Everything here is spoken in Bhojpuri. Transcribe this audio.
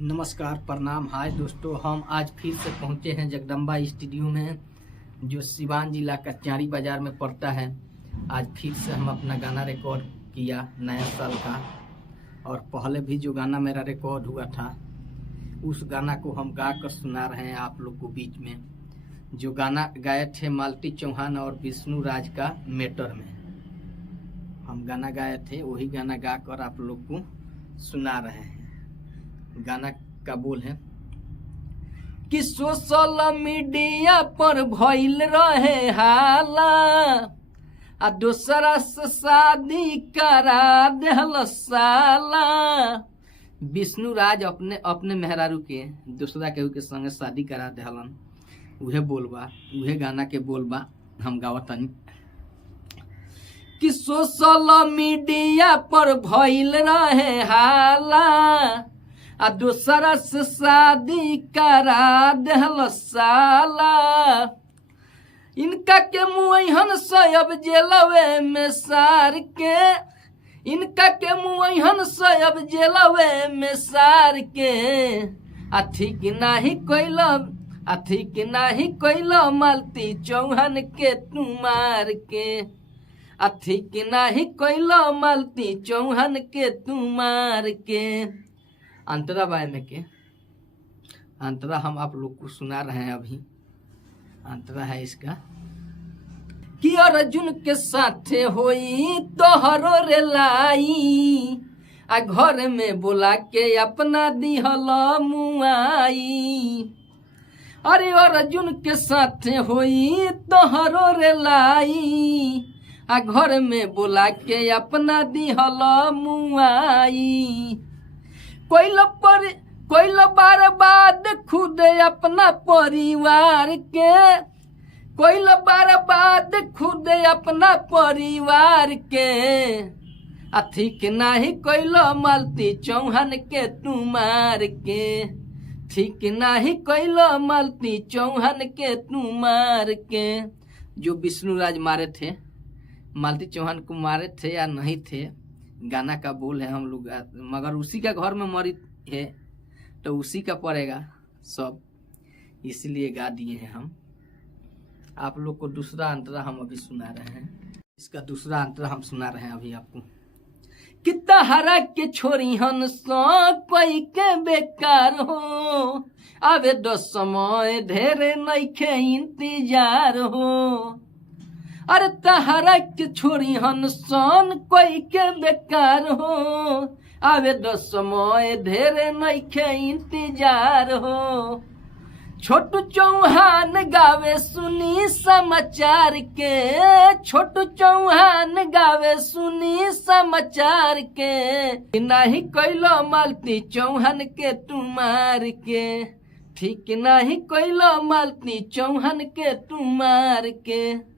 नमस्कार, प्रणाम, हाय दोस्तों। हम आज फिर से पहुंचे हैं जगदम्बा स्टूडियो में, जो सिवान जिला का चारी बाजार में पड़ता है। आज फिर से हम अपना गाना रिकॉर्ड किया नया साल का, और पहले भी जो गाना मेरा रिकॉर्ड हुआ था उस गाना को हम गा कर सुना रहे हैं आप लोग को बीच में। जो गाना गाए थे मालती चौहान और विष्णु राज का मैटर में हम गाना गाए थे, वही गाना गा कर आप लोग को सुना रहे हैं। गाना का बोल है कि सोशल मीडिया पर भइल रहे हाला, आ दूसरा से शादी करा देहल साला। विष्णु राज अपने मेहरारू के दूसरा केहू के संगे शादी करा देहलन। उहे बोलबा, उहे गाना के बोलबा हम गावतनी कि सोशल मीडिया पर भइल रहे हाला, आ दूसरा से शादी करा देहल साला। इनका के मुहन सब जेलवे में सार के, इनका के मुहन सब जेलवे में सार के। अथी की नाही कोइल मालती चौहान के तुमार के। अथी की नाही कोइल मालती चौहान के तुमार के। अंतरा बाय में के अंतरा हम आप लोग को सुना रहे हैं। अभी अंतरा है इसका कि अर्जुन के साथे होई तोहरो रे लाई, आ घर में बोला के अपना दिहल मुआई। अरे अर्जुन के साथे होई तोहरो रे लाई, आ घर में बोला के अपना दिहल मुआई। कोइल बर्बाद खुद अपना परिवार के, कोइल बर्बाद खुद अपना परिवार के। अथी के नाही कोइल मालती चौहान के तुमार के। ठीक नाही कोइल मालती चौहान के तुमार के। जो विष्णु राज मारे थे, मालती चौहान को मारे थे या नहीं थे, गाना का बोल है हम लोग। मगर उसी का घर में मरी है तो उसी का पड़ेगा सब, इसलिए गा दिए हैं हम। आप लोग को दूसरा अंतरा हम अभी सुना रहे हैं। इसका दूसरा अंतरा हम सुना रहे हैं अभी आपको। कि तहरा के छोरी हन सो कोई के बेकार हो, आवे दो समय ढेरे नइखे इंतजार हो। अरे तहरा के छोरी हन सन कोई के बेकार हो, आवे दो समय ढेरे नइखे इंतजार हो। छोटू चौहान गावे सुनी समाचार के, छोटू चौहान गावे सुनी समाचार के। नहीं कोइलो मालती चौहान के तुमार के। ठीक नहीं कोइलो मालती चौहान के तुमार के।